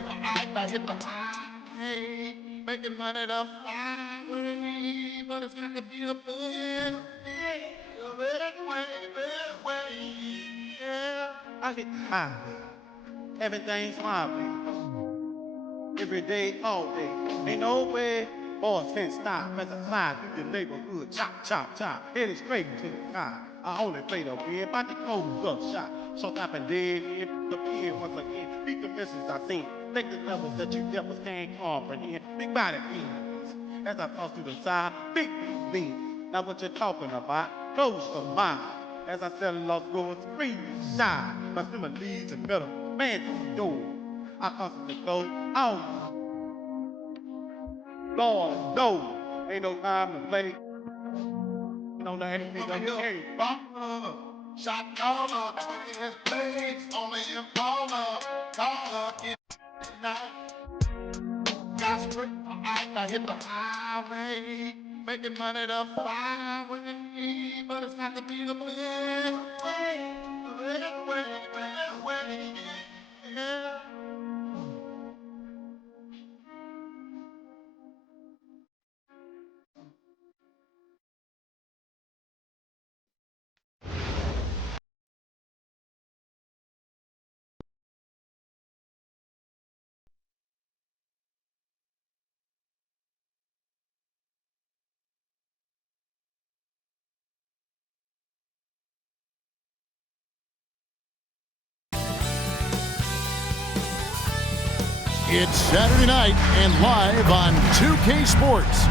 I hit the high, making money the highway, but it's got to be a bad way. Yeah, I hit the high. Everything's my way. Every day, all day. Ain't no way boys can't stop as I fly through the neighborhood. Chop, chop, chop. Headed straight to the sky. I only play the wind, but the clothes up shot. So I've been dead in the pen once again. Beat the misses I seen. Take the levels that you never can comprehend. Big body beans. As I pass through the side, big beans. Now what you talking about? Close to mine. As I sell lost goods, free shine. My similar leads and metal. Man through the door. I constantly go out. Lord, no. Ain't no time to play. Don't know anything to hey. Shot caller, his legs on the Impala. Caller, it's night. Got straight, I hit the highway. Making money the highway. But it's not to be the bad way. Bad way. Yeah. It's Saturday night and live on 2K Sports.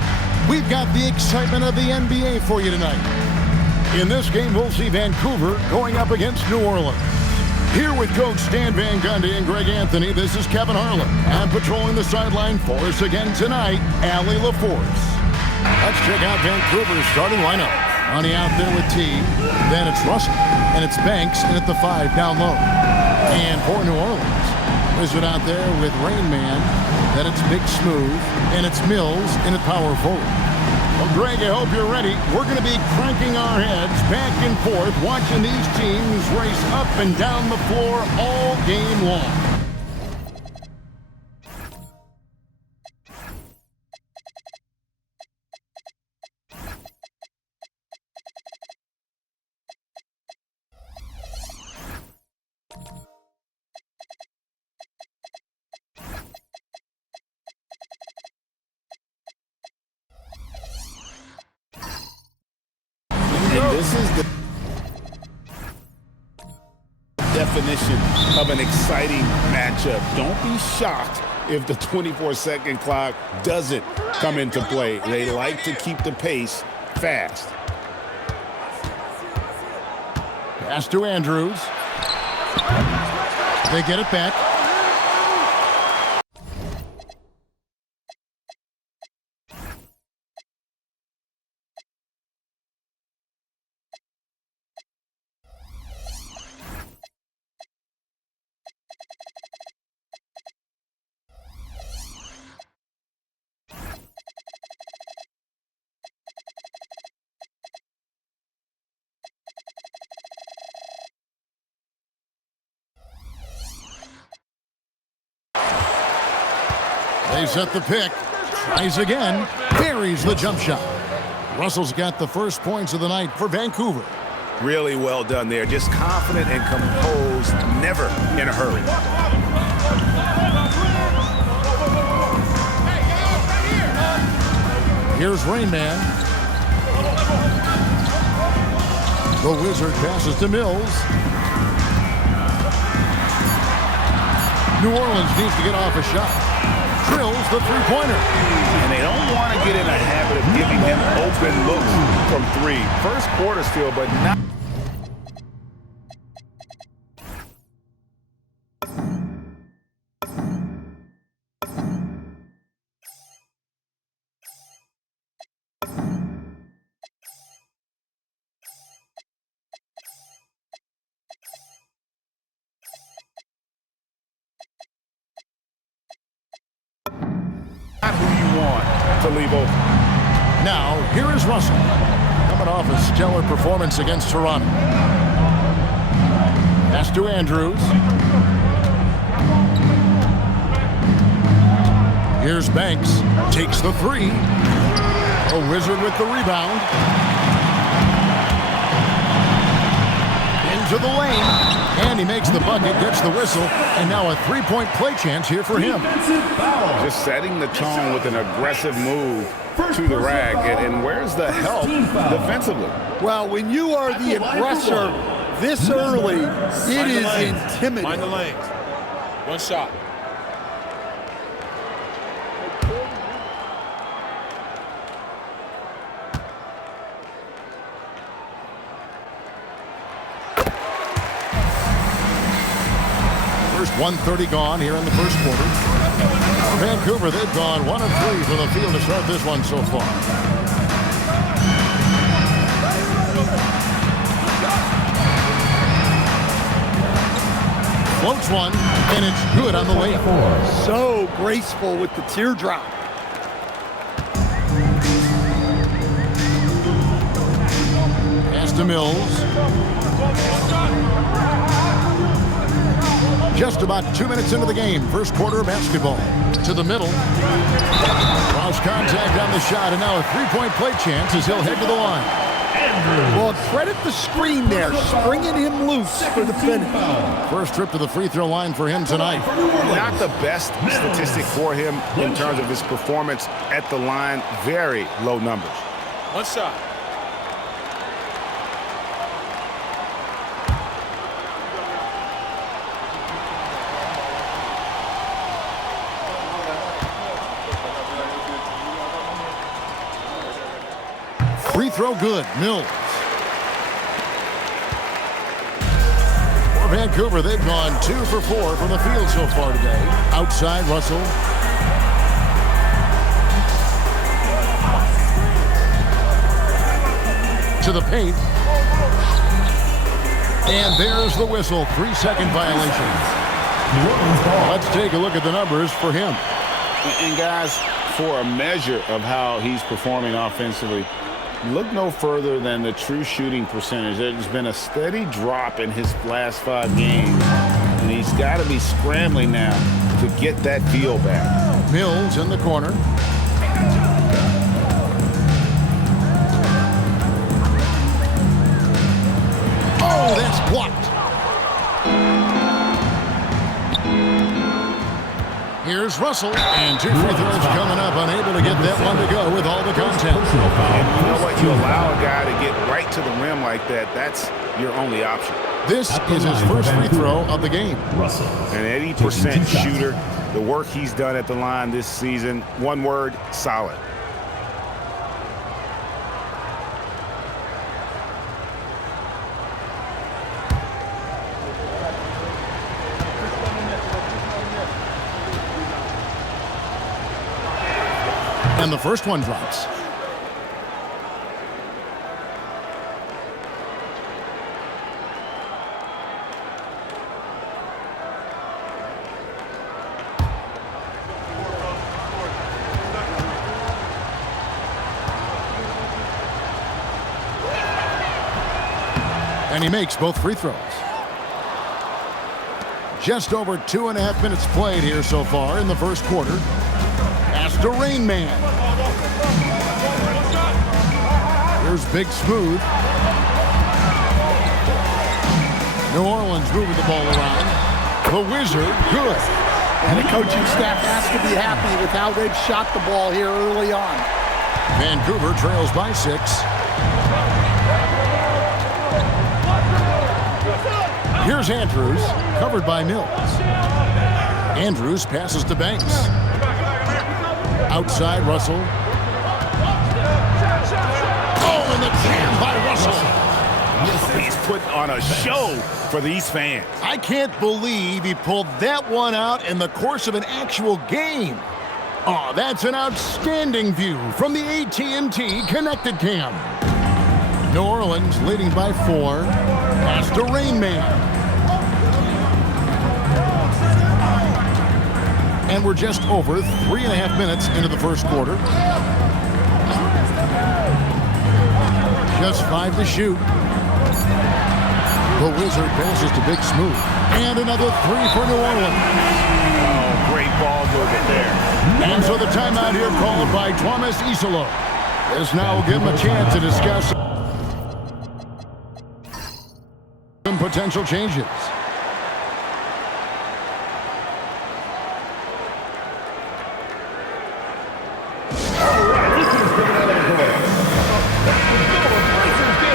We've got the excitement of the NBA for you tonight. In this game, we'll see Vancouver going up against New Orleans. Here with Coach Stan Van Gundy and Greg Anthony, this is Kevin Harlan. And patrolling the sideline for us again tonight, Allie LaForce. Let's check out Vancouver's starting lineup. Money out there with T. Then it's Russell. And it's Banks in at the 5 down low. And for New Orleans, Wizard out there with Rain Man. Then it's Big Smooth. And it's Mills in at power forward. Well, Greg, I hope you're ready. We're going to be cranking our heads back and forth, watching these teams race up and down the floor all game long. And this is the definition of an exciting matchup. Don't be shocked if the 24-second clock doesn't come into play. They like to keep the pace fast. Pass to Andrews. They get it back. They set the pick. Tries again. Buries the jump shot. Russell's got the first points of the night for Vancouver. Really well done there. Just confident and composed, never in a hurry. Here's Rain Man. The Wizard passes to Mills. New Orleans needs to get off a shot. Drills the three-pointer. And they don't want to get in a habit of giving him open looks from three. First quarter still, but not. Not who you want to leave open. Now, here is Russell. Coming off a stellar performance against Toronto. Pass to Andrews. Here's Banks. Takes the three. A Wizard with the rebound. Into the lane. And he makes the bucket, gets the whistle, and now a three-point play chance here for him. Just setting the tone with an aggressive move to the rack. And where's the help defensively? Well, when you are the aggressor this early, it is intimidating. Mind the lanes. One shot. First 1:30 gone here in the first quarter. For Vancouver, they've gone 1 of 3 from the field to start this one so far. Floats one, and it's good on the way. So graceful with the teardrop. Pass to Mills. Just about 2 minutes into the game. First quarter of basketball. To the middle. Lost contact on the shot, and now a three-point play chance as he'll head to the line. Well, credit the screen there, springing him loose for the finish. First trip to the free throw line for him tonight. Not the best statistic for him in terms of his performance at the line. Very low numbers. One shot. Free throw good. Mills. For Vancouver, they've gone 2 for 4 from the field so far today. Outside, Russell. To the paint. And there's the whistle. 3-second violation. Let's take a look at the numbers for him. And guys, for a measure of how he's performing offensively, look no further than the true shooting percentage. There's been a steady drop in his last 5 games, and he's got to be scrambling now to get that feel back. Mills in the corner. Oh, that's blocked. Here's Russell, and 2 free throws coming up, unable to get that one to go with all the content. And you know what? You allow a guy to get right to the rim like that, that's your only option. This is his first free throw of the game. An 80% shooter. The work he's done at the line this season, one word, solid. And the first one drops. And he makes both free throws. Just over 2.5 minutes played here so far in the first quarter. Pass to Rain Man. Here's Big Smooth. New Orleans moving the ball around. The Wizard, good. And the coaching staff has to be happy with how they've shot the ball here early on. Vancouver trails by 6. Here's Andrews, covered by Mills. Andrews passes to Banks. Outside, Russell. Oh, and the jam by Russell. He's putting on a show for these fans. I can't believe he pulled that one out in the course of an actual game. Oh, that's an outstanding view from the AT&T Connected Cam. New Orleans leading by 4. Pass to Rain Man. And we're just over 3.5 minutes into the first quarter. Just 5 to shoot. The Wizard passes to Big Smooth. And another 3 for New Orleans. Oh, great ball movement there. And so the timeout here called by Thomas Isolo. This now will give him a chance to discuss some potential changes.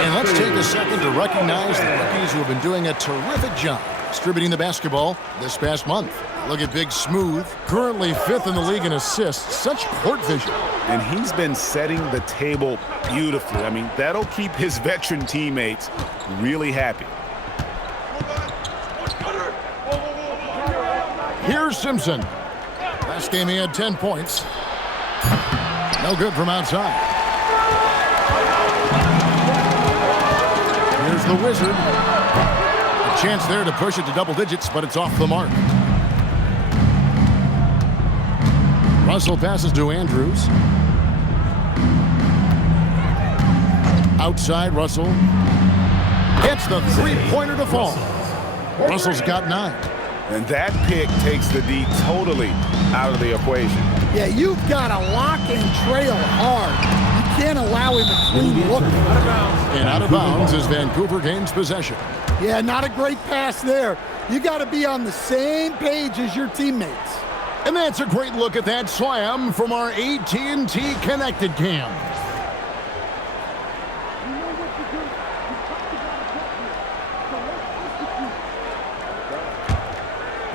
And let's take a second to recognize the rookies who have been doing a terrific job distributing the basketball this past month. Look at Big Smooth, currently 5th in the league in assists. Such court vision. And he's been setting the table beautifully. I mean, that'll keep his veteran teammates really happy. Here's Simpson. Last game he had 10 points. No good from outside. Here's the Wizard. A chance there to push it to double digits, but it's off the mark. Russell passes to Andrews. Outside, Russell gets the three-pointer to fall. Russell's got 9. And that pick takes the D totally out of the equation. Yeah, you've got to lock and trail hard. You can't allow him a clean look. And out of bounds as Vancouver gains possession. Yeah, not a great pass there. You got to be on the same page as your teammates. And that's a great look at that slam from our AT&T Connected Cam.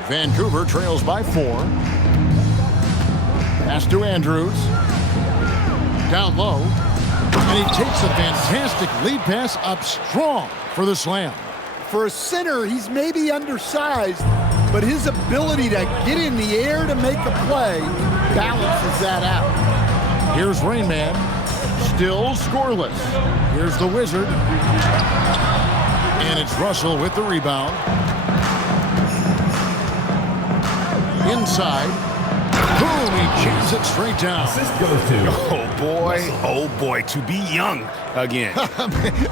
Vancouver trails by 4. Pass to Andrews. Down low. And he takes a fantastic lead pass up strong for the slam. For a center, he's maybe undersized, but his ability to get in the air to make a play balances that out. Here's Rain Man. Still scoreless. Here's the Wizard. And it's Russell with the rebound. Inside. Boom, he jams it straight down. Oh boy, to be young again.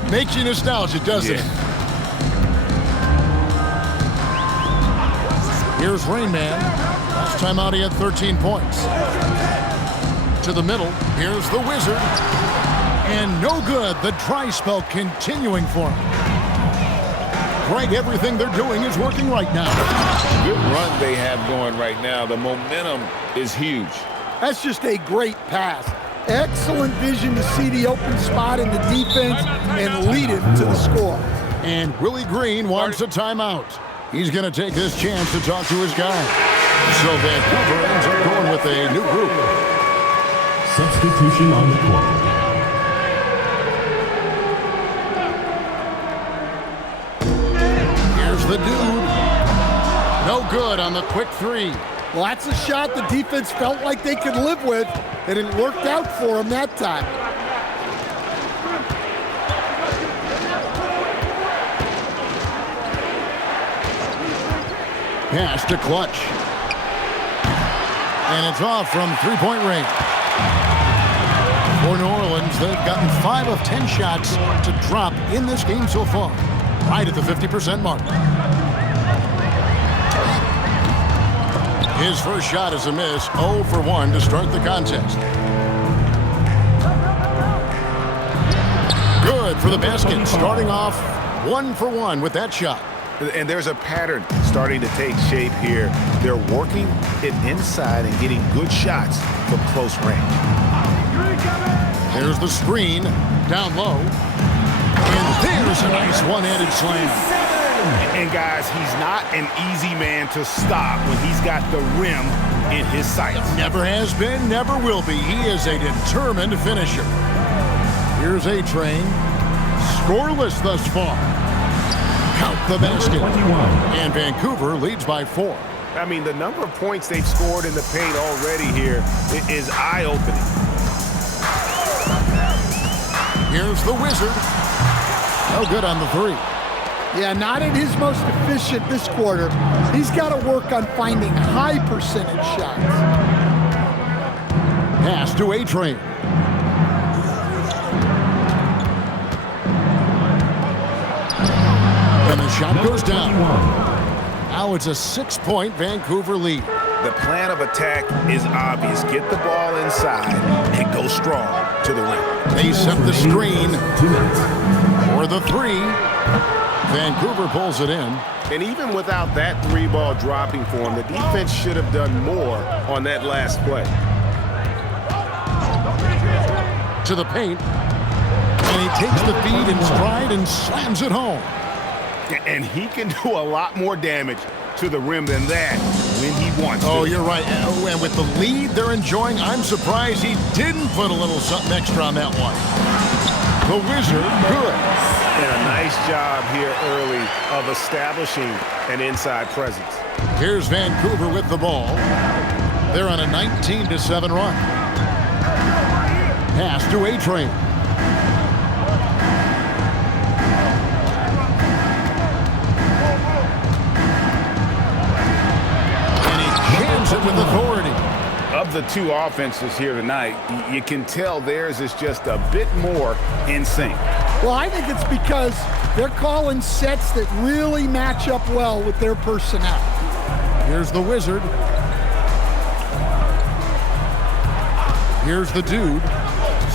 Makes you nostalgic, doesn't it? Here's Rain Man. Last time out he had 13 points. To the middle, here's the Wizard. And no good, the dry spell continuing for him. Greg, everything they're doing is working right now. Good run they have going right now. The momentum is huge. That's just a great pass. Excellent vision to see the open spot in the defense and lead it to the score. And Willie Green wants a timeout. He's going to take this chance to talk to his guy. So Vancouver ends up going with a new group. Substitution on the court. The dude. No good on the quick 3. Well, that's a shot the defense felt like they could live with, and it worked out for them that time. Pass to Clutch. And it's off from three-point range. For New Orleans, they've gotten 5 of 10 shots to drop in this game so far. Right at the 50% mark. His first shot is a miss, 0 for 1 to start the contest. Good for the basket, starting off 1 for 1 with that shot. And there's a pattern starting to take shape here. They're working it inside and getting good shots from close range. There's the screen, down low. And there's a nice one-handed slam. And guys, he's not an easy man to stop when he's got the rim in his sights. Never has been, never will be. He is a determined finisher. Here's A-Train. Scoreless thus far. Count the basket. And Vancouver leads by 4. I mean, the number of points they've scored in the paint already here is eye-opening. Here's the Wizard. No good on the 3. Yeah, not at his most efficient this quarter. He's got to work on finding high percentage shots. Pass to A-Train. And the shot goes down. Now it's a 6-point Vancouver lead. The plan of attack is obvious. Get the ball inside and go strong to the rim. They set the screen for the three. Vancouver pulls it in. And even without that three ball dropping for him, the defense should have done more on that last play. To the paint. And he takes the feed in stride and slams it home. And he can do a lot more damage to the rim than that when he wants to. Oh, you're right. And with the lead they're enjoying, I'm surprised he didn't put a little something extra on that one. The Wizard, good. And a nice job here early of establishing an inside presence. Here's Vancouver with the ball. They're on a 19-7 run. Pass to A-Train. And he jams it with authority. Of the two offenses here tonight, you can tell theirs is just a bit more in sync. Well, I think it's because they're calling sets that really match up well with their personnel. Here's the Wizard. Here's the Dude.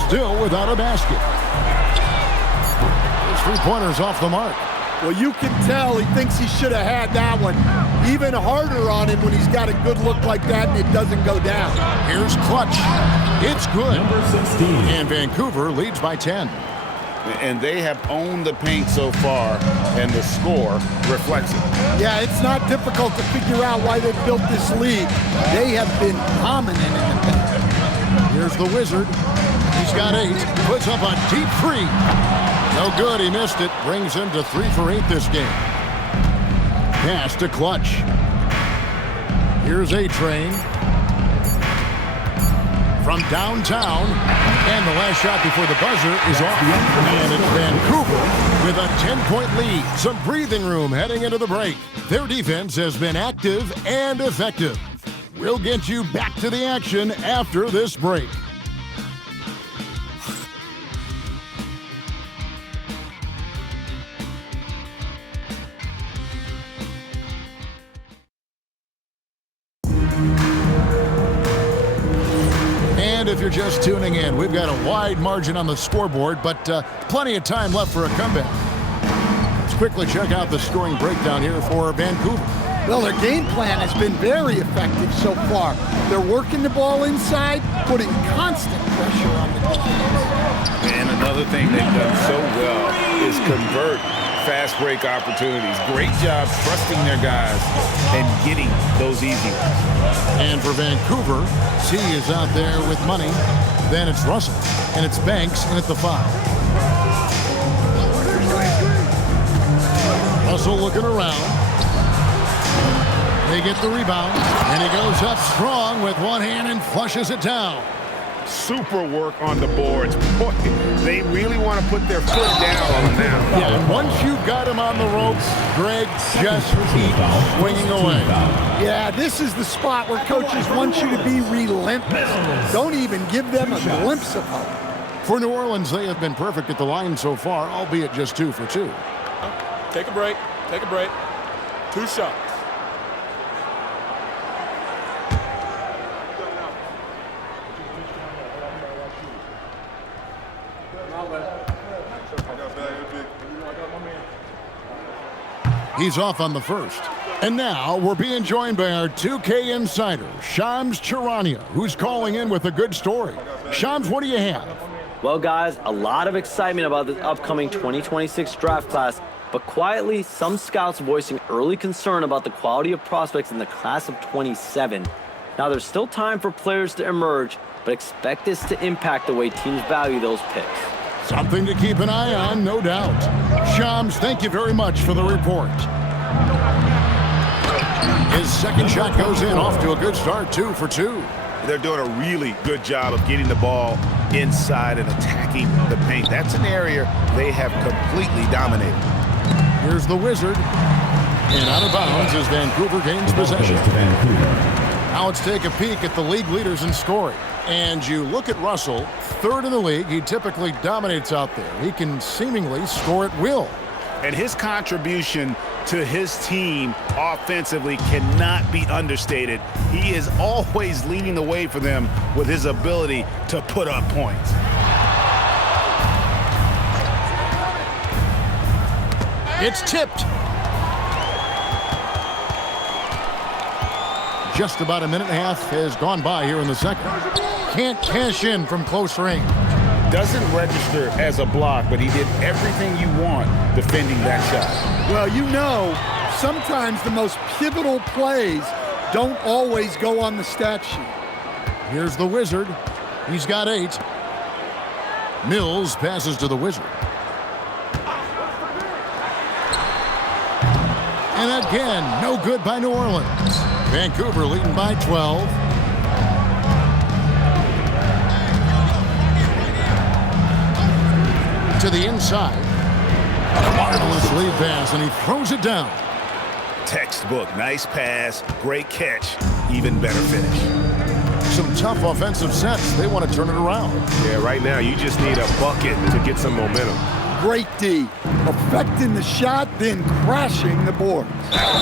Still without a basket. His three-pointer's off the mark. Well, you can tell he thinks he should have had that one even harder on him when he's got a good look like that and it doesn't go down. Here's Clutch. It's good. Number 16. And Vancouver leads by 10. And they have owned the paint so far, and the score reflects it. Yeah, it's not difficult to figure out why they've built this lead. They have been dominant in the paint. Here's the Wizard. He's got 8. Puts up a deep three. No good. He missed it. Brings him to 3 for 8 this game. Pass to Clutch. Here's A-Train. From downtown. And the last shot before the buzzer is off. And it's Vancouver with a 10-point lead. Some breathing room heading into the break. Their defense has been active and effective. We'll get you back to the action after this break. And if you're just tuning in, we've got a wide margin on the scoreboard, but plenty of time left for a comeback. Let's quickly check out the scoring breakdown here for Vancouver. Well, their game plan has been very effective so far. They're working the ball inside, putting constant pressure on the defense. And another thing they've done so well is convert fast break opportunities. Great job trusting their guys and getting those easy ones. And for Vancouver, T is out there with money. Then it's Russell, and it's Banks, and it's the 5. Russell looking around. They get the rebound, and he goes up strong with one hand and flushes it down. Super work on the boards. Boy, they really want to put their foot down on them now. Yeah, and once you've got him on the ropes, Greg just keeps swinging away. Yeah, this is the spot where coaches want you to be relentless. Don't even give them a glimpse of hope. For New Orleans, they have been perfect at the line so far, albeit just 2 for 2. Take a break. Take a break. 2 shots. He's off on the first. And now we're being joined by our 2K insider, Shams Charania, who's calling in with a good story. Shams, what do you have? Well, guys, a lot of excitement about this upcoming 2026 draft class, but quietly, some scouts voicing early concern about the quality of prospects in the class of 27. Now, there's still time for players to emerge, but expect this to impact the way teams value those picks. Something to keep an eye on, no doubt. Shams, thank you very much for the report. His second shot goes in, off to a good start, 2 for 2. They're doing a really good job of getting the ball inside and attacking the paint. That's an area they have completely dominated. Here's the Wizard. And out of bounds as Vancouver gains possession. Now let's take a peek at the league leaders in scoring. And you look at Russell, 3rd in the league. He typically dominates out there. He can seemingly score at will. And his contribution to his team offensively cannot be understated. He is always leading the way for them with his ability to put up points. It's tipped. Just about a minute and a half has gone by here in the second. Can't cash in from close range. Doesn't register as a block, but he did everything you want defending that shot. Well, you know, sometimes the most pivotal plays don't always go on the stat sheet. Here's the Wizard. He's got 8. Mills passes to the Wizard. And again, no good by New Orleans. Vancouver leading by 12. To the inside. Marvelous lead pass, and he throws it down. Textbook, nice pass, great catch, even better finish. Some tough offensive sets. They want to turn it around. Yeah, right now you just need a bucket to get some momentum. Great D, affecting the shot, then crashing the boards.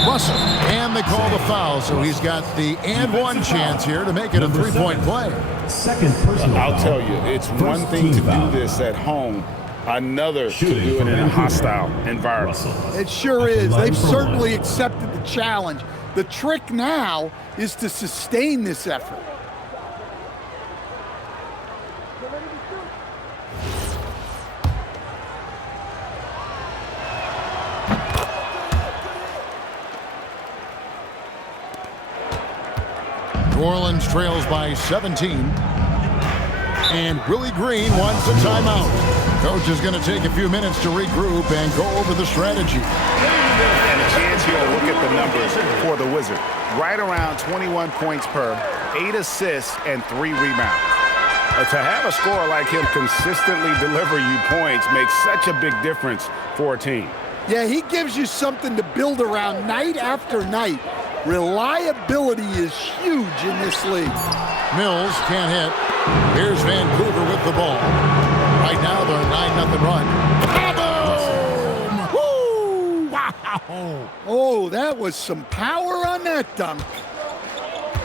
Russell, and they call the foul, so he's got the and one chance here to make it a 3-point play. Second personal I'll foul. tell you, it's one thing to do this at home, another to do it in a hostile environment. It sure is. They've certainly accepted the challenge. The trick now is to sustain this effort. New Orleans trails by 17. And Willie Green wants a timeout. Coach is going to take a few minutes to regroup and go over the strategy. And a chance here to look at the numbers for the Wizard. Right around 21 points per, 8 assists, and 3 rebounds. To have a scorer like him consistently deliver you points makes such a big difference for a team. Yeah, he gives you something to build around night after night. Reliability is huge in this league. Mills can't hit. Here's Vancouver with the ball. Right now they're a 9-0 run. Boom! Woo! Wow! Oh, that was some power on that dunk.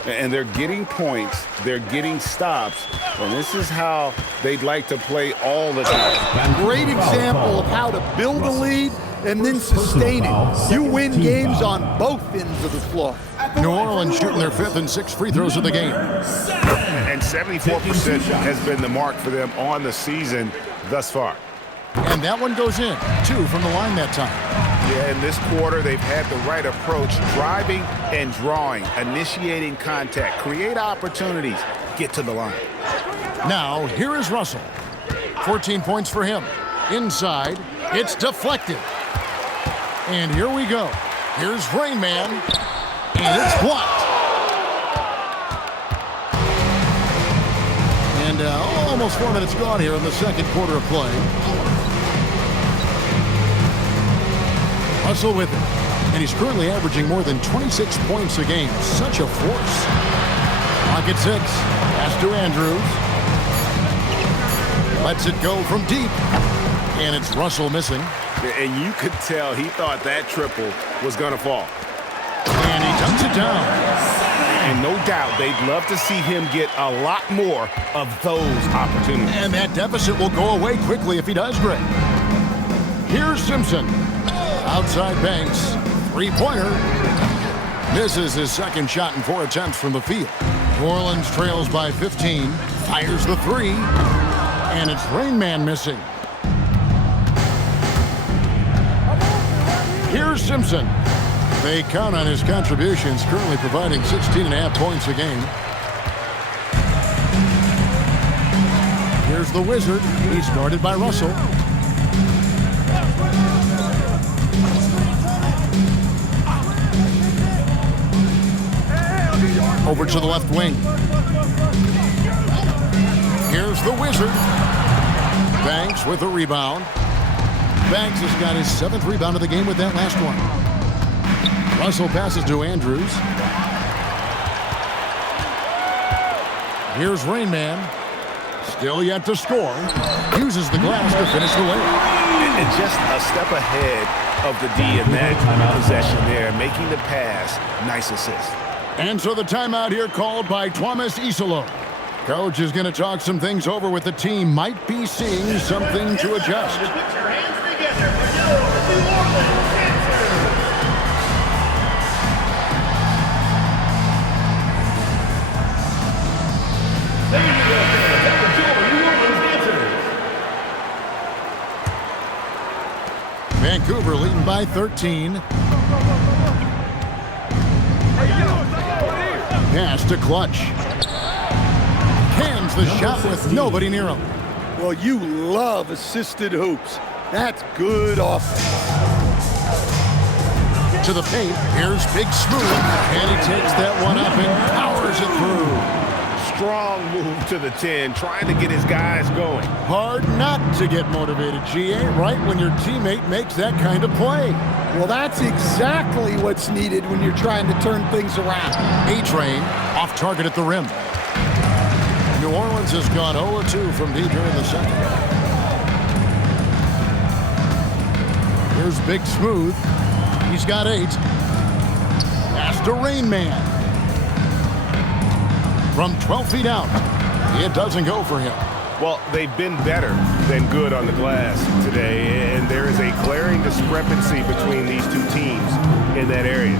And they're getting points, they're getting stops, and this is how they'd like to play all the time. Great example of how to build a lead and then sustain it. You win games on both ends of the floor. New Orleans shooting their 5th and 6th free throws of the game. And 74% has been the mark for them on the season thus far. And that one goes in. 2 from the line that time. Yeah, in this quarter, they've had the right approach, driving and drawing, initiating contact, create opportunities, get to the line. Now, here is Russell. 14 points for him. Inside, it's deflected. And here we go. Here's Rain Man, and it's blocked. And almost 4 minutes gone here in the second quarter of play. Russell with it. And he's currently averaging more than 26 points a game. Such a force. Pocket 6. Pass to Andrews. Lets it go from deep. And it's Russell missing. And you could tell he thought that triple was going to fall. And he dumps it down. And no doubt they'd love to see him get a lot more of those opportunities. And that deficit will go away quickly if he does great. Here's Simpson. Outside Banks. 3-pointer. Misses his second shot in 4 attempts from the field. New Orleans trails by 15. Fires the 3. And it's Rain Man missing. Here's Simpson. They count on his contributions, currently providing 16.5 points a game. Here's the Wizard. He's guarded by Russell. Over to the left wing. Here's the Wizard. Banks with a rebound. Banks has got his 7th rebound of the game with that last one. Russell passes to Andrews. Here's Rain Man. Still yet to score. Uses the glass to finish the layup. And just a step ahead of the D in that possession there, making the pass. Nice assist. And so the timeout here called by Thomas Isolo. Coach is going to talk some things over with the team. Might be seeing something to adjust. Put your hands together for your New Orleans Dancers. Ladies and gentlemen, welcome to our New Orleans Dancers. Vancouver leading by 13. Pass to Clutch. Cans the shot with nobody near him. Well, you love assisted hoops. That's good offense. To the paint, here's Big Smooth. And he takes that one up and powers it through. Strong move to the 10, trying to get his guys going. Hard not to get motivated, GA, right when your teammate makes that kind of play. Well, that's exactly what's needed when you're trying to turn things around. A-Train off target at the rim. New Orleans has gone 0-2 from deep here in the second. Here's Big Smooth. He's got 8. Pass to Rain Man. From 12 feet out, it doesn't go for him. Well, they've been better than good on the glass today, and there is a glaring discrepancy between these two teams in that area.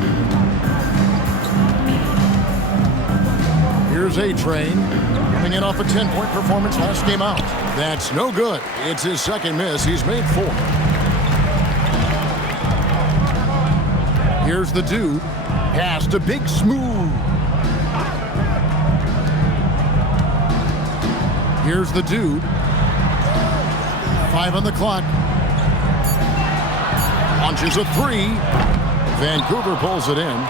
Here's A-Train, coming in off a 10-point performance last game out. That's no good. It's his second miss. He's made 4. Here's the dude. Pass to Big Smooth. Here's the dude. 5 on the clock. Launches a 3. Vancouver pulls it in.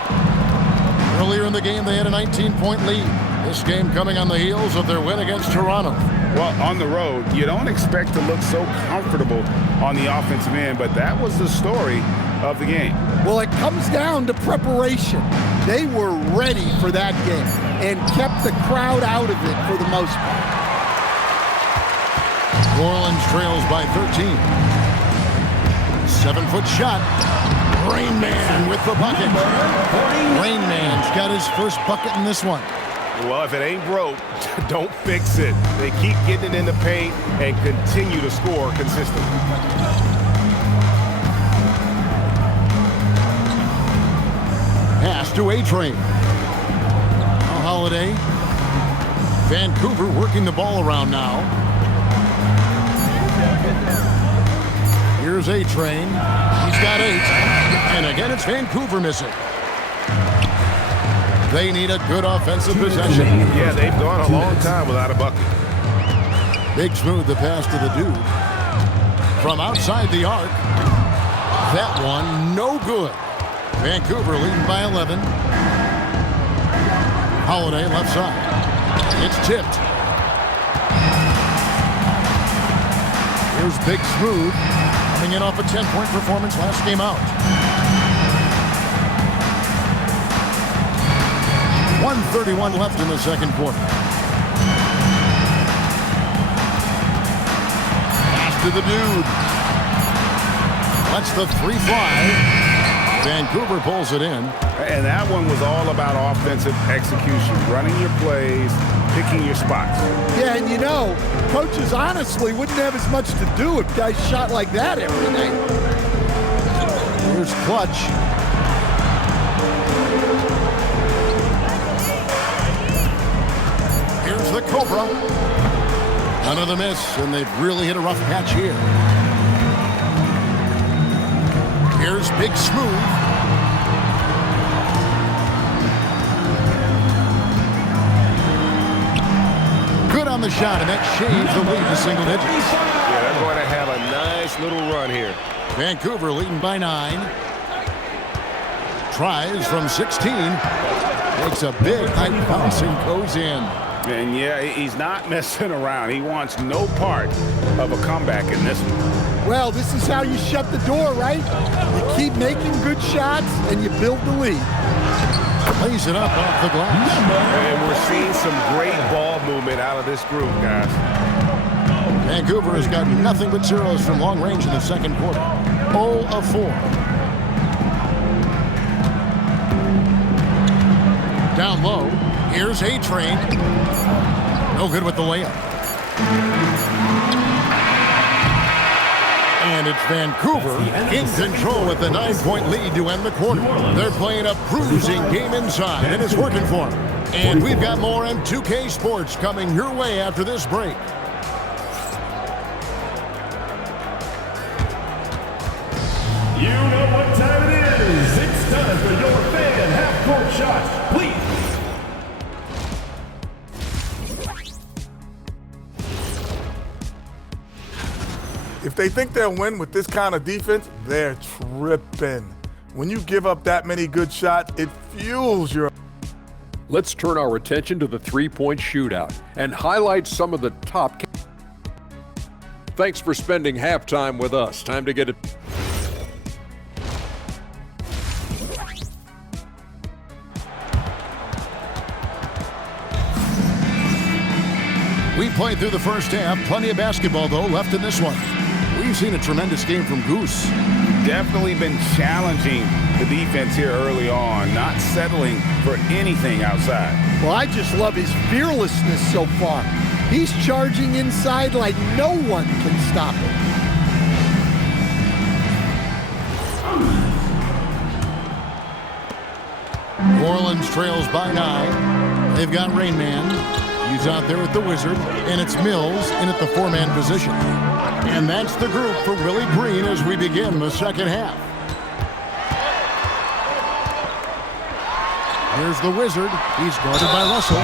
Earlier in the game, they had a 19-point lead. This game coming on the heels of their win against Toronto. Well, on the road, you don't expect to look so comfortable on the offensive end, but that was the story of the game. Well, it comes down to preparation. They were ready for that game and kept the crowd out of it for the most part. New Orleans trails by 13. 7-foot shot. Rain Man with the bucket. Rain Man's got his first bucket in this one. Well, if it ain't broke, don't fix it. They keep getting it in the paint and continue to score consistently. Pass to A-Train. Now Holiday. Vancouver working the ball around now. Here's A-Train. He's got 8. And again, it's Vancouver missing. They need a good offensive possession. Yeah, they've gone a long time without a bucket. Big Smooth the pass to the dude. From outside the arc. That one, no good. Vancouver leading by 11. Holiday left side. It's tipped. Here's Big Smooth. Coming in off a 10-point performance last game out. 1:31 left in the second quarter. Pass to the dude. Lets the 3 fly. Vancouver pulls it in. And that one was all about offensive execution, running your plays, picking your spots. Yeah, and you know, coaches honestly wouldn't have as much to do if guys shot like that every night. Here's Clutch. Here's the Cobra. Another miss, and they've really hit a rough patch here. Here's Big Smooth. Good on the shot, and that shaves the lead to single digits. Yeah, they're going to have a nice little run here. Vancouver leading by 9. Tries from 16. Makes a big height bounce and goes in. And yeah, he's not messing around. He wants no part of a comeback in this one. Well, this is how you shut the door, right? You keep making good shots and you build the lead. Plays it up off the glass. And we're seeing some great ball movement out of this group, guys. Vancouver has got nothing but zeros from long range in the second quarter. 0 of 4. Down low. Here's A-Train. No good with the layup. And it's Vancouver in control with the 9-point lead to end the quarter. They're playing a bruising game inside, and it's working for them. And we've got more on 2K Sports coming your way after this break. You know what time it is. It's time for your fan half-court shots, please. If they think they'll win with this kind of defense, they're tripping. When you give up that many good shots, it fuels your... Let's turn our attention to the three-point shootout and highlight some of the top. Thanks for spending halftime with us. Time to get it. We played through the first half. Plenty of basketball, though, left in this one. We've seen a tremendous game from Goose. Definitely been challenging the defense here early on, not settling for anything outside. Well, I just love his fearlessness so far. He's charging inside like no one can stop him. New Orleans trails by 9. They've got Rain Man. He's out there with the Wizard, and it's Mills in at the 4-man position. And that's the group for Willie Green as we begin the second half. Here's the Wizard. He's guarded by Russell.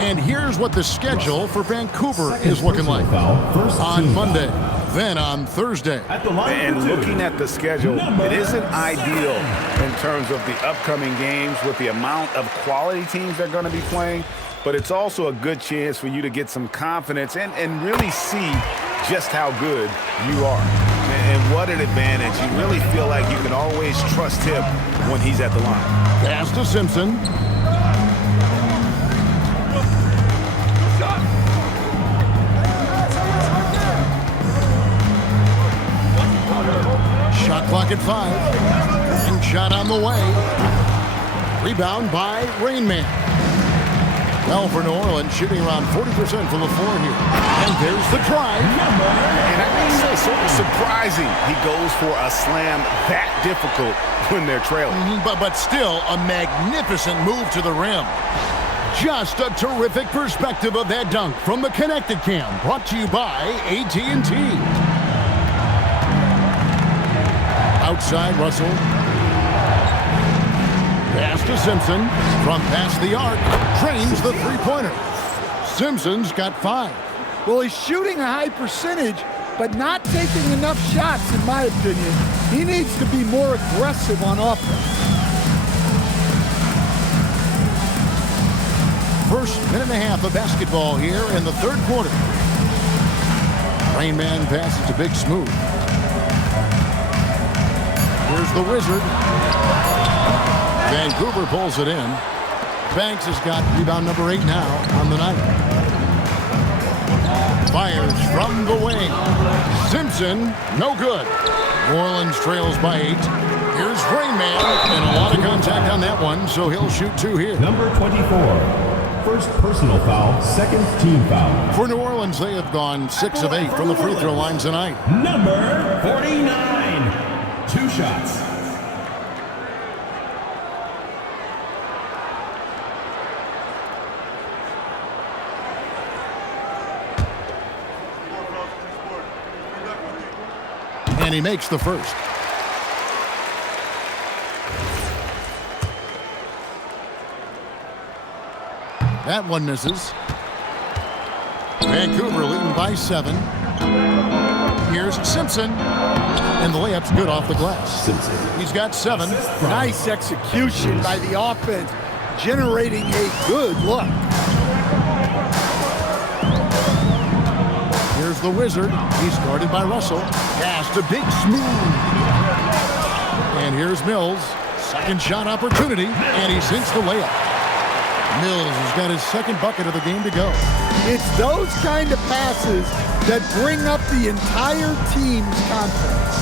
And here's what the schedule for Vancouver is looking like on Monday, then on Thursday. And looking at the schedule, it isn't ideal in terms of the upcoming games with the amount of quality teams they're going to be playing, but it's also a good chance for you to get some confidence and really see just how good you are. And what an advantage. You really feel like you can always trust him when he's at the line. Pass to Simpson. Shot clock at 5. And shot on the way. Rebound by Rain Man. Well, for New Orleans, shooting around 40% from the floor here. And there's the drive. And I think it's sort of surprising he goes for a slam that difficult when they're trailing. But still, a magnificent move to the rim. Just a terrific perspective of that dunk from the Connected Cam, brought to you by AT&T. Outside, Russell. Pass to Simpson. From past the arc. Drains the three-pointer. Simpson's got 5. Well, he's shooting a high percentage, but not taking enough shots, in my opinion. He needs to be more aggressive on offense. First minute and a half of basketball here in the third quarter. Rain Man passes to Big Smooth. Here's the Wizard. Vancouver pulls it in. Banks has got rebound number 8 now on the night. Fires from the wing. Simpson, no good. New Orleans trails by 8. Here's Rain Man, and a lot of contact on that one, so he'll shoot 2 here. Number 24. First personal foul, second team foul. For New Orleans, they have gone 6 of 8 from the free throw line tonight. Number 49. 2 shots. And he makes the first. That one misses. Vancouver leading by 7. Here's Simpson. And the layup's good off the glass. He's got 7. Nice execution by the offense, generating a good look. Here's the Wizard. He's guarded by Russell. Pass to Big Smooth. And here's Mills. Second shot opportunity. And he sinks the layup. Mills has got his second bucket of the game to go. It's those kind of passes that bring up the entire team's confidence.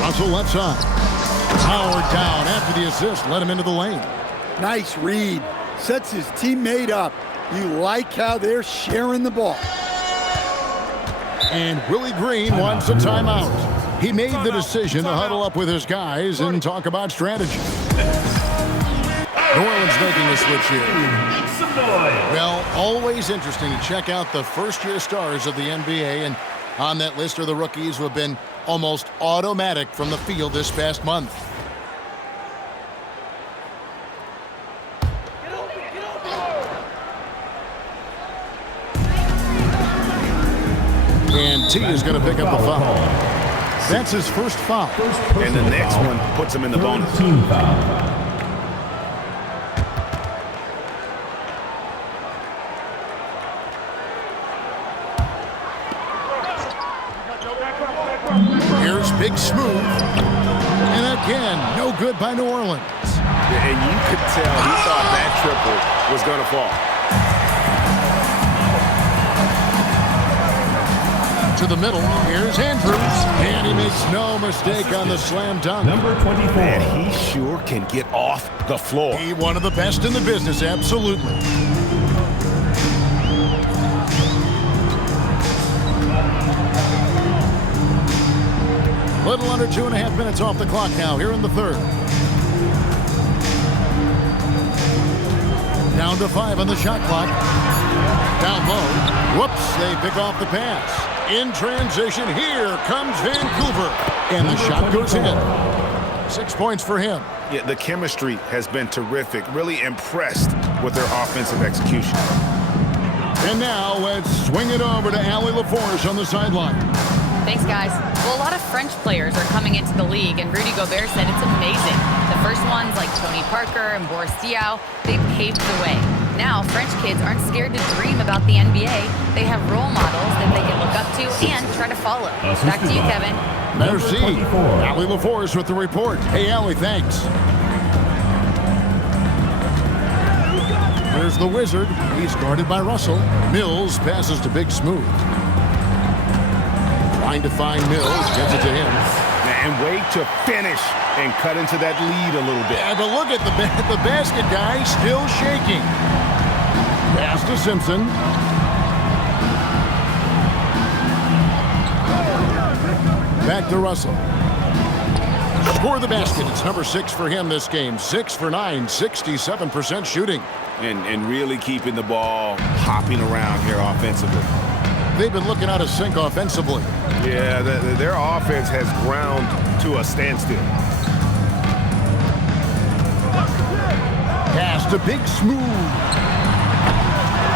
Russell left side. Powered down after the assist. Let him into the lane. Nice read. Sets his teammate up. You like how they're sharing the ball. And Willie Green wants a timeout. He made the decision to huddle up with his guys and talk about strategy. New Orleans making a switch here. Well, always interesting to check out the first-year stars of the NBA, and on that list are the rookies who have been almost automatic from the field this past month. And T is going to pick up the foul. That's his first foul. And the next one puts him in the bonus. Team foul. Here's Big Smooth. And again, no good by New Orleans. And you could tell he thought that triple was going to fall. To the middle, here's Andrews. And he makes no mistake on the slam dunk. Number 24. Man, he sure can get off the floor. He one of the best in the business, absolutely. Little under 2.5 minutes off the clock now here in the third. Down to 5 on the shot clock. Down low. Whoops, they pick off the pass. In transition, here comes Vancouver. And the shot goes in. 6 points for him. Yeah, the chemistry has been terrific. Really impressed with their offensive execution. And now let's swing it over to Allie LaForce on the sideline. Thanks, guys. Well, a lot of French players are coming into the league, and Rudy Gobert said it's amazing. The first ones, like Tony Parker and Boris Diaw, they paved the way. Now, French kids aren't scared to dream about the NBA. They have role models that they can look up to and try to follow. Back to you, Kevin. Merci. Allie LaForce with the report. Hey, Allie, thanks. There's the Wizard. He's guarded by Russell. Mills passes to Big Smooth. Trying to find Mills, gets it to him. And wait to finish and cut into that lead a little bit. Yeah, but look at the basket guy still shaking. Pass to Simpson. Back to Russell. Score the basket. It's number 6 for him this game. 6 for 9, 67% shooting. And really keeping the ball hopping around here offensively. They've been looking out of sync offensively. Yeah, their offense has ground to a standstill. Pass to Big Smooth.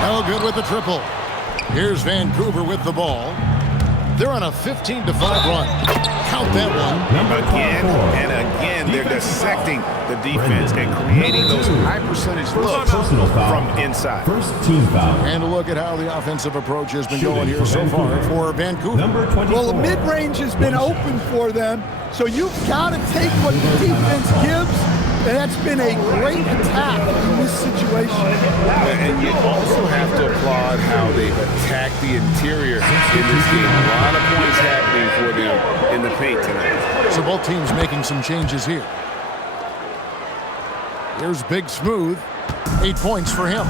No good with the triple. Here's Vancouver with the ball. They're on a 15-5 run. Count that one. Again and again, they're dissecting the defense and creating those high-percentage looks from inside. First team foul. And a look at how the offensive approach has been going here so far for Vancouver. Number 24. Well, the mid-range has been open for them, so you've got to take what the defense gives. And that's been a great attack in this situation. And you also have to applaud how they've attacked the interior in this game. A lot of points happening for them in the paint tonight. So both teams making some changes here. Here's Big Smooth. 8 points for him.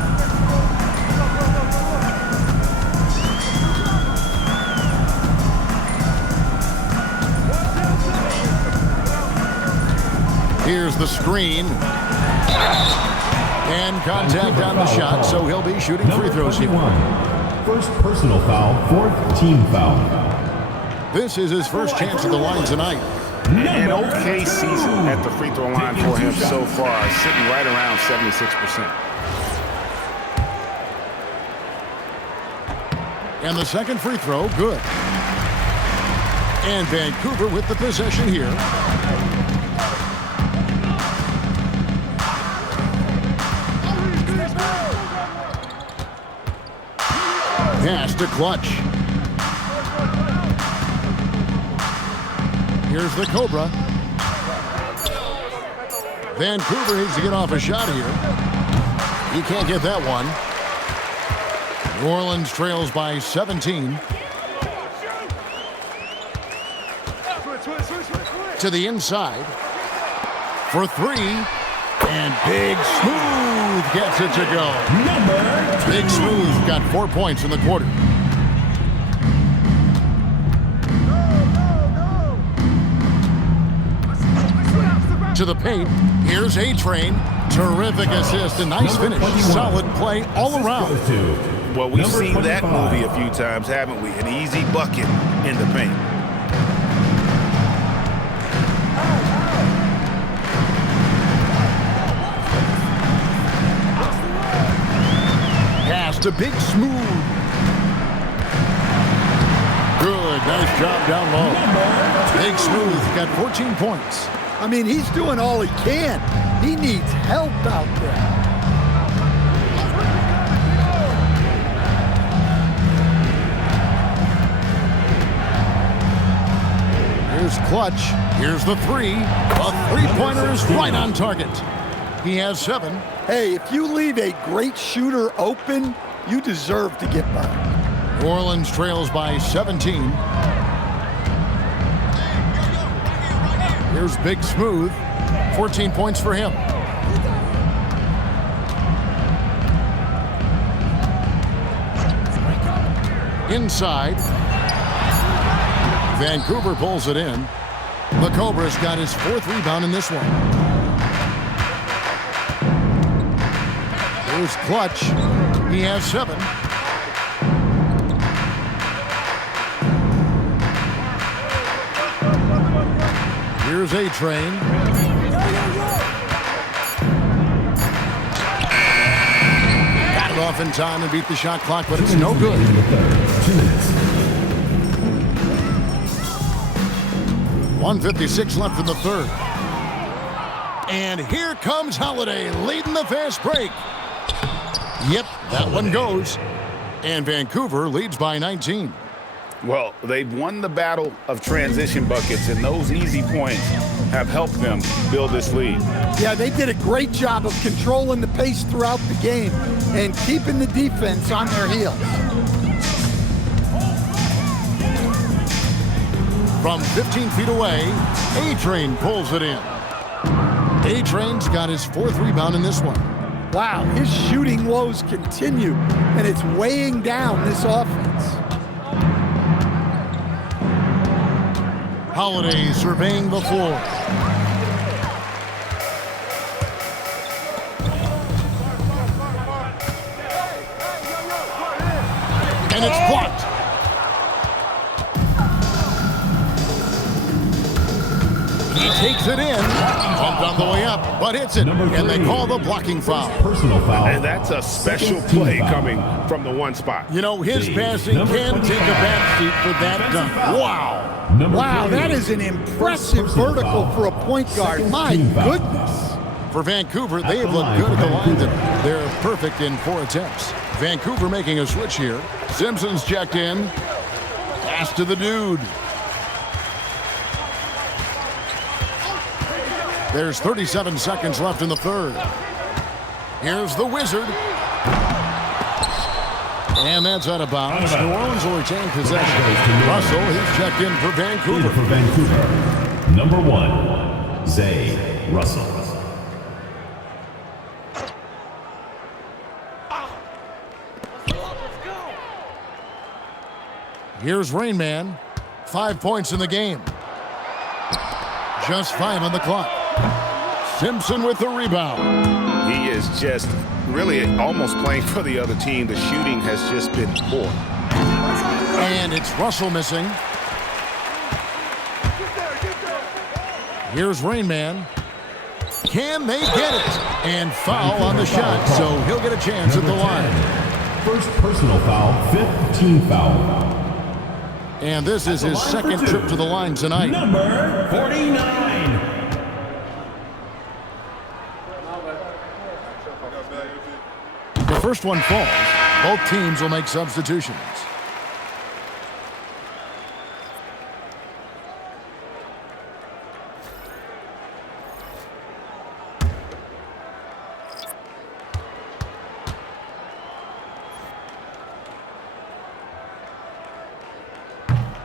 Here's the screen. And contact on the shot, so he'll be shooting free throws here. First personal foul, fourth team foul. This is his first chance at the line tonight. An okay season at the free throw line for him so far, sitting right around 76%. And the second free throw, good. And Vancouver with the possession here. Pass to Clutch. Here's the Cobra. Vancouver needs to get off a shot here. He can't get that one. New Orleans trails by 17. To the inside. for three. And Big Smooth gets it to go. Big Smooth got 4 points in the quarter. To the paint. Here's A-Train. Terrific assist. A nice finish. Solid play all around. Well, we've seen that movie a few times, haven't we? An easy bucket in the paint. Pass to Big Smooth. Good. Nice job down low. Big Smooth got 14 points. I mean, he's doing all he can. He needs help out there. Here's Clutch. Here's the three. A three-pointer is right on target. He has 7. Hey, if you leave a great shooter open, you deserve to get burned. New Orleans trails by 17. Here's Big Smooth. 14 points for him. Inside. Vancouver pulls it in. The Cobras got his 4th rebound in this one. Here's Clutch. He has 7. Here's A-Train. Got it off in time and beat the shot clock, but it's no good. 1:56 left in the third. And here comes Holiday leading the fast break. Yep, that one goes. And Vancouver leads by 19. Well, they've won the battle of transition buckets, and those easy points have helped them build this lead. Yeah, they did a great job of controlling the pace throughout the game and keeping the defense on their heels. From 15 feet away, A-Train pulls it in. A-Train's got his 4th rebound in this one. Wow, his shooting woes continue, and it's weighing down this offense. Holiday surveying the floor. And it's blocked. He takes it in. Bumped on the way up, but hits it. And they call the blocking foul. Personal foul. And that's a special play coming from the one spot. You know, his passing can take a backseat for that dunk. Wow. Wow, that is an impressive vertical for a point guard. My goodness. For Vancouver, they have looked good at the line. They're perfect in 4 attempts. Vancouver making a switch here. Simpson's checked in. Pass to the dude. There's 37 seconds left in the third. Here's the Wizard. And that's out of bounds. New Orleans will retain possession. Russell, he's checked in for Vancouver. Number 1, Zay Russell. Here's Rain Man. 5 points in the game. Just 5 on the clock. Simpson with the rebound. He is just really almost playing for the other team. The shooting has just been poor. And it's Russell missing. Here's Rain Man. Can they get it? And foul on the shot, so he'll get a chance at the line. First personal foul, 5th team foul. And this is his second trip to the line tonight. Number 49. The first one falls. Both teams will make substitutions.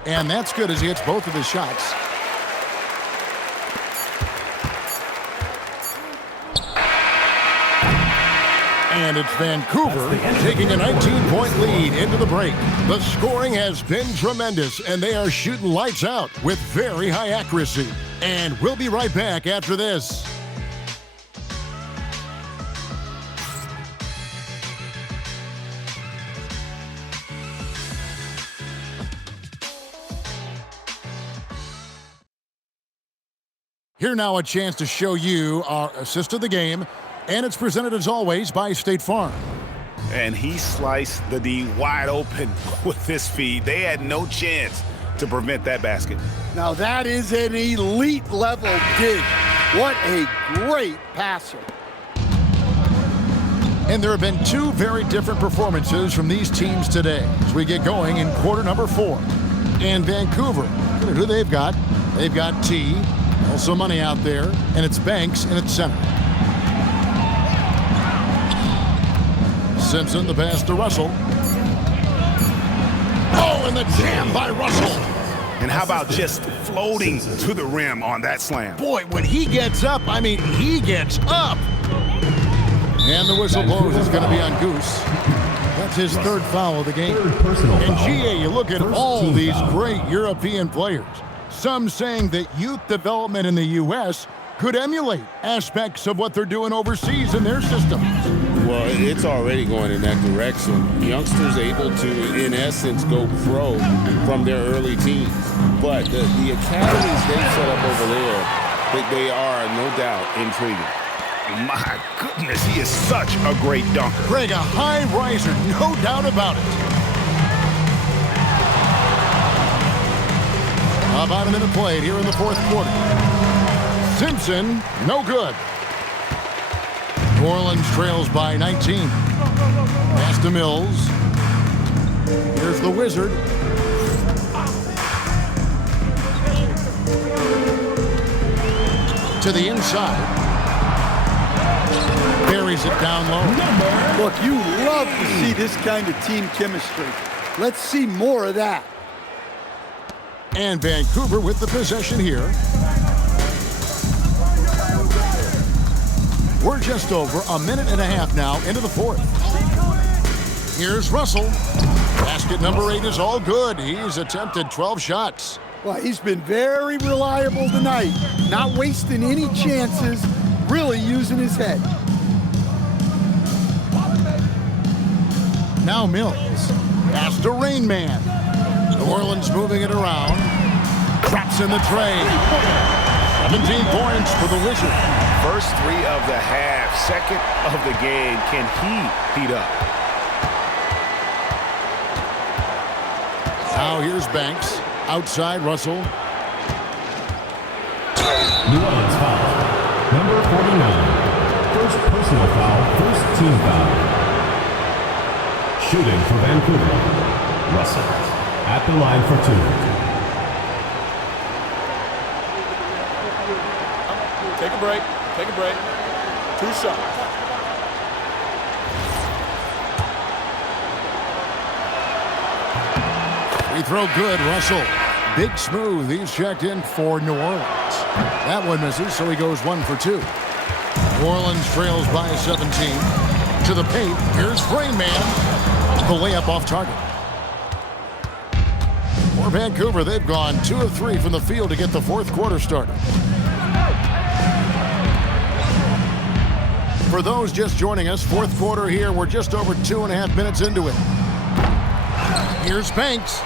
And that's good as he hits both of his shots. And it's Vancouver taking a 19-point lead into the break. The scoring has been tremendous, and they are shooting lights out with very high accuracy. And we'll be right back after this. Here now a chance to show you our assist of the game, and it's presented as always by State Farm. And he sliced the D wide open with his feed. They had no chance to prevent that basket. Now that is an elite level dig. What a great passer. And there have been two very different performances from these teams today as we get going in quarter number 4. And Vancouver, look at who they've got. They've got T. Also money out there, and it's Banks in its center. Simpson, the pass to Russell. Oh, and the jam by Russell. And how about just floating to the rim on that slam? Boy, when he gets up, I mean, he gets up. And the whistle blows. It's going to be on Goose. That's his third foul of the game. And GA, you look at all these great European players. Some saying that youth development in the U.S. could emulate aspects of what they're doing overseas in their systems. Well, it's already going in that direction. Youngsters able to, in essence, go pro from their early teens. But the academies they set up over there, they are, no doubt, intriguing. My goodness, he is such a great dunker. Greg, a high riser, no doubt about it. About a minute played here in the fourth quarter. Simpson, no good. New Orleans trails by 19. Pass to Mills. Here's the Wizard. To the inside. Buries it down low. Look, you love to see this kind of team chemistry. Let's see more of that. And Vancouver with the possession here. We're just over a minute and a half now into the fourth. Here's Russell. Basket number 8 is all good. He's attempted 12 shots. Well, he's been very reliable tonight. Not wasting any chances, really using his head. Now Mills. Pass to Rain Man. New Orleans moving it around. Traps in the tray. 17 points for the Wizards. First 3 of the half, second of the game. Can he heat up? Now here's Banks. Outside Russell. New Orleans foul. Number 49. First personal foul, first team foul. Shooting for Vancouver. Russell at the line for 2. Take a break. Take a break. 2 shots. Free throw good, Russell. Big smooth. He's checked in for New Orleans. That one misses, so he goes 1 for 2. New Orleans trails by 17. To the paint. Here's Rain Man. The layup off target. For Vancouver, they've gone 2 of 3 from the field to get the fourth quarter started. For those just joining us, fourth quarter here, we're just over 2.5 minutes into it. Here's Banks,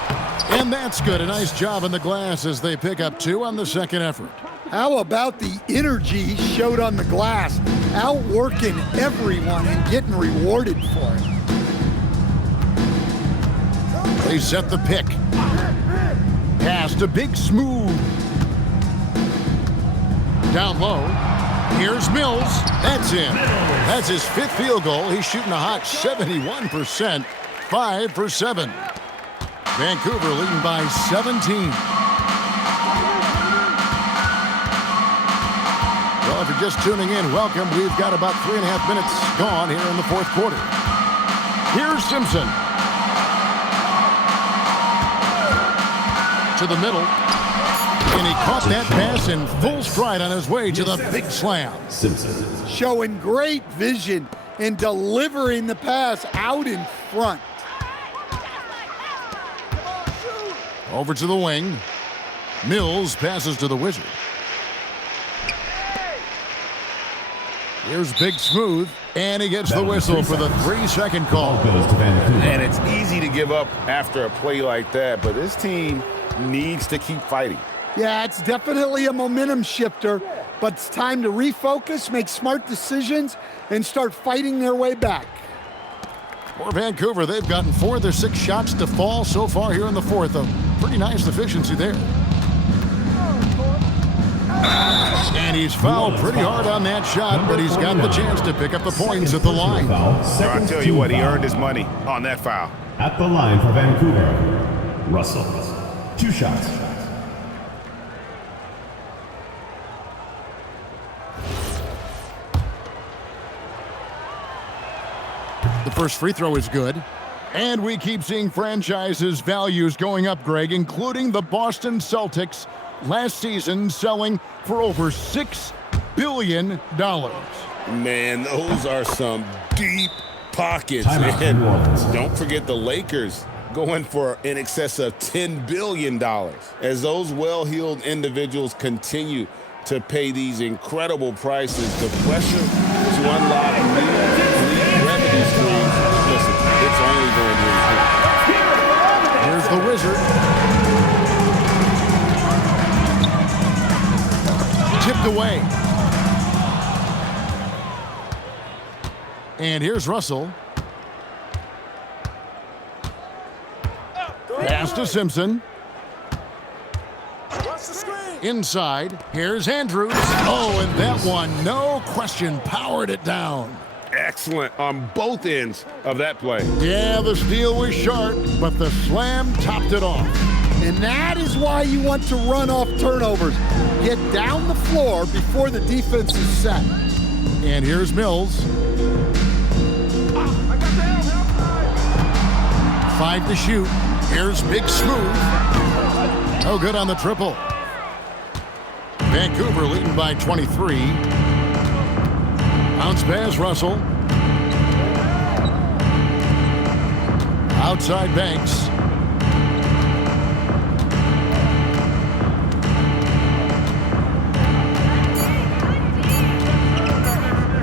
and that's good. A nice job in the glass as they pick up 2 on the second effort. How about the energy he showed on the glass, outworking everyone and getting rewarded for it. They set the pick. Pass to Big Smooth. Down low. Here's Mills. That's in. That's his 5th field goal. He's shooting a hot 71%. 5 for 7. Vancouver leading by 17. Well, if you're just tuning in, welcome. We've got about 3.5 minutes gone here in the fourth quarter. Here's Simpson. To the middle. And he caught that pass in full stride on his way to the big slam. Simpson. Showing great vision and delivering the pass out in front. Over to the wing. Mills passes to the Wizard. Here's Big Smooth, and he gets the whistle for the 3-second call. And it's easy to give up after a play like that, but this team needs to keep fighting. Yeah, it's definitely a momentum shifter, but it's time to refocus, make smart decisions, and start fighting their way back. For Vancouver, they've gotten 4 of their 6 shots to fall so far here in the fourth. A pretty nice efficiency there. And he's fouled pretty hard on that shot, but he's got the chance to pick up the points at the line. I'll tell you what, he earned his money on that foul. At the line for Vancouver, Russell. 2 shots. The first free throw is good. And we keep seeing franchises' values going up, Greg, including the Boston Celtics last season selling for over $6 billion. Man, those are some deep pockets. And don't forget the Lakers going for in excess of $10 billion. As those well-heeled individuals continue to pay these incredible prices, the pressure to unlock new revenue streams, listen, it's only going to improve. Here's the Wizard. Tipped away. And here's Russell. Pass to Simpson. Inside. Here's Andrews. Oh, and that one, no question, powered it down. Excellent on both ends of that play. Yeah, the steal was sharp, but the slam topped it off. And that is why you want to run off turnovers. Get down the floor before the defense is set. And here's Mills. 5 to shoot. Here's Big Smooth. No good on the triple. Vancouver leading by 23. Bounce pass, Russell. Outside Banks.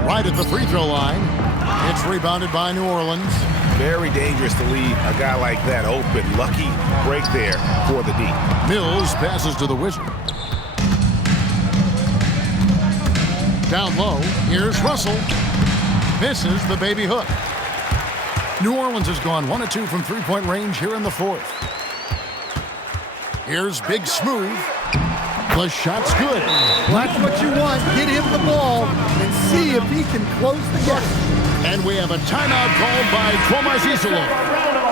Right at the free throw line. It's rebounded by New Orleans. Very dangerous to leave a guy like that open. Lucky break there for the D. Mills passes to the Wizard. Down low, here's Russell. Misses the baby hook. New Orleans has gone 1 of 2 from three-point range here in the fourth. Here's Big Smooth. The shot's good. Well, that's what you want. Get him the ball and see if he can close the gap. And we have a timeout called by Tomas.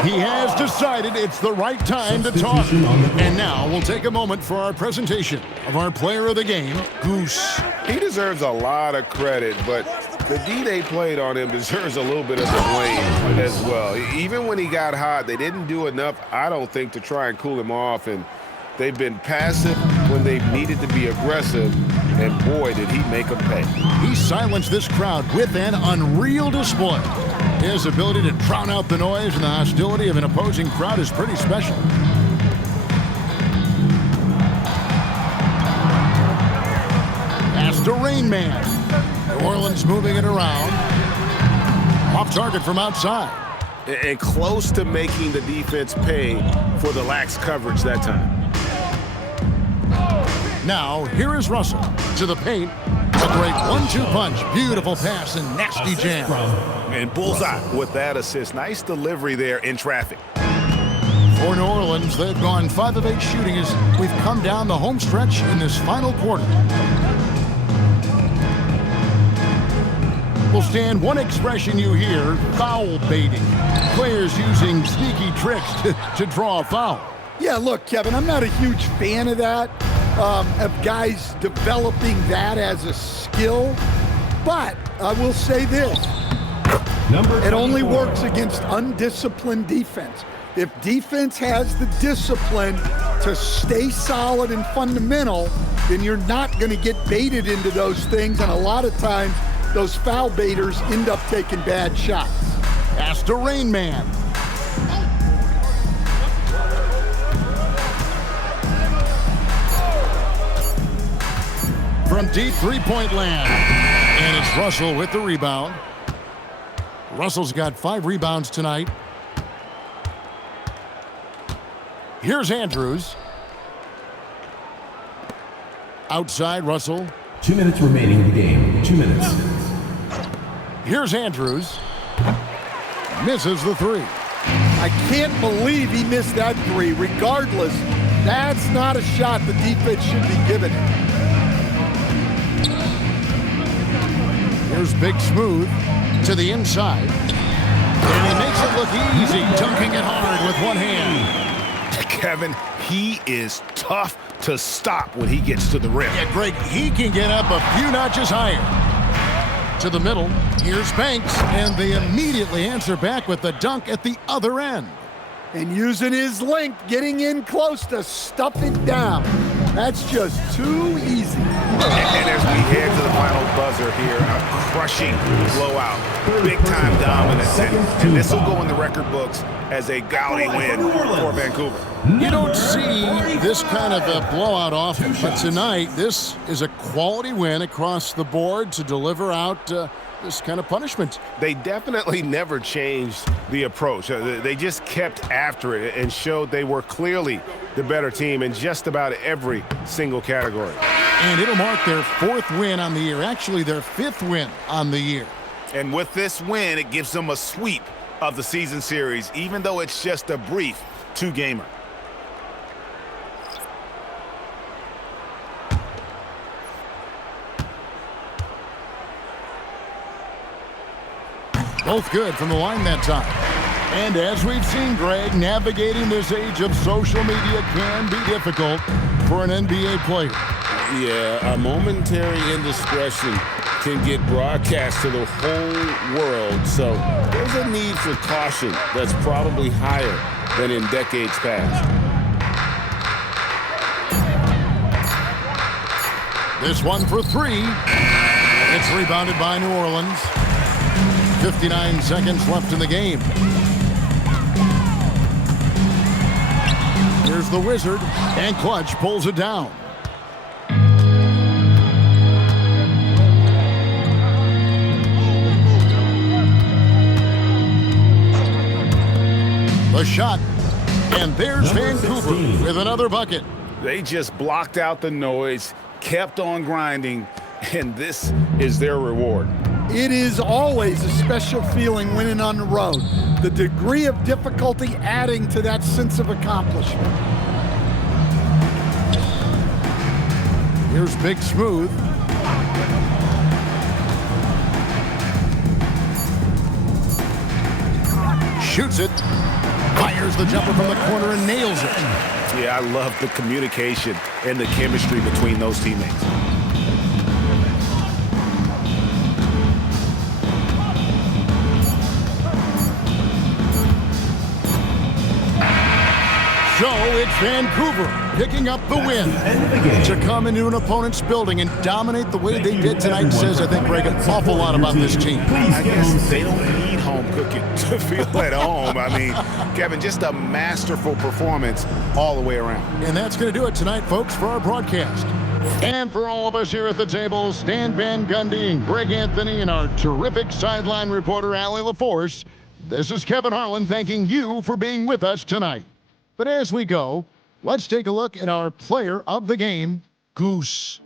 He has decided it's the right time to talk. And now we'll take a moment for our presentation of our player of the game, Goose. He deserves a lot of credit, but the D they played on him deserves a little bit of the blame as well. Even when he got hot, they didn't do enough, I don't think, to try and cool him off. And they've been passive when they've needed to be aggressive, and boy, did he make them pay. He silenced this crowd with an unreal display. His ability to drown out the noise and the hostility of an opposing crowd is pretty special. Pass to Rain Man. New Orleans moving it around. Off target from outside. And close to making the defense pay for the lax coverage that time. Now, here is Russell to the paint. A great 1-2 punch. Beautiful pass and nasty jam. And bullseye with that assist. Nice delivery there in traffic. For New Orleans, they've gone 5 of 8 shooting as we've come down the home stretch in this final quarter. Will stand one expression you hear, foul baiting. Players using sneaky tricks to draw a foul. Yeah, look, Kevin, I'm not a huge fan of that, of guys developing that as a skill. But I will say this, it only works against undisciplined defense. If defense has the discipline to stay solid and fundamental, then you're not going to get baited into those things. And a lot of times those foul baiters end up taking bad shots. Pass to Rain Man. From deep three-point land. And it's Russell with the rebound. Russell's got 5 rebounds tonight. Here's Andrews. Outside, Russell. 2 minutes remaining in the game. 2 minutes. Here's Andrews. Misses the 3. I can't believe he missed that 3. Regardless, that's not a shot the defense should be giving. Here's Big Smooth to the inside. And he makes it look easy, dunking it hard with one hand. Kevin, he is tough to stop when he gets to the rim. Yeah, Greg, he can get up a few notches higher. To the middle, here's Banks, and they immediately answer back with the dunk at the other end. And using his length, getting in close to stuff it down. That's just too easy. And as we head to the final buzzer here, a crushing blowout, big-time dominance, and this will go in the record books as a gaudy win for Vancouver. You don't see this kind of a blowout often, but tonight this is a quality win across the board to deliver out this kind of punishment. They definitely never changed the approach. They just kept after it and showed they were clearly the better team in just about every single category. And it'll mark their 4th win on the year, actually their 5th win on the year. And with this win, it gives them a sweep of the season series, even though it's just a brief 2-gamer. Both good from the line that time. And as we've seen, Greg, navigating this age of social media can be difficult for an NBA player. Yeah, a momentary indiscretion can get broadcast to the whole world, so there's a need for caution that's probably higher than in decades past. This one for 3. It's rebounded by New Orleans. 59 seconds left in the game. Here's the Wizard, and Clutch pulls it down. The shot, and there's Vancouver with another bucket. They just blocked out the noise, kept on grinding, and this is their reward. It is always a special feeling winning on the road. The degree of difficulty adding to that sense of accomplishment. Here's Big Smooth. Shoots it. Fires the jumper from the corner and nails it. Yeah, I love the communication and the chemistry between those teammates. So it's Vancouver picking up the win. To come into an opponent's building and dominate the way they did tonight says, I think, Greg, an awful lot about this team. I guess they don't need home cooking to feel at home. I mean, Kevin, just a masterful performance all the way around. And that's going to do it tonight, folks, for our broadcast. And for all of us here at the table, Stan Van Gundy and Greg Anthony and our terrific sideline reporter, Allie LaForce, this is Kevin Harlan thanking you for being with us tonight. But as we go, let's take a look at our player of the game, Goose.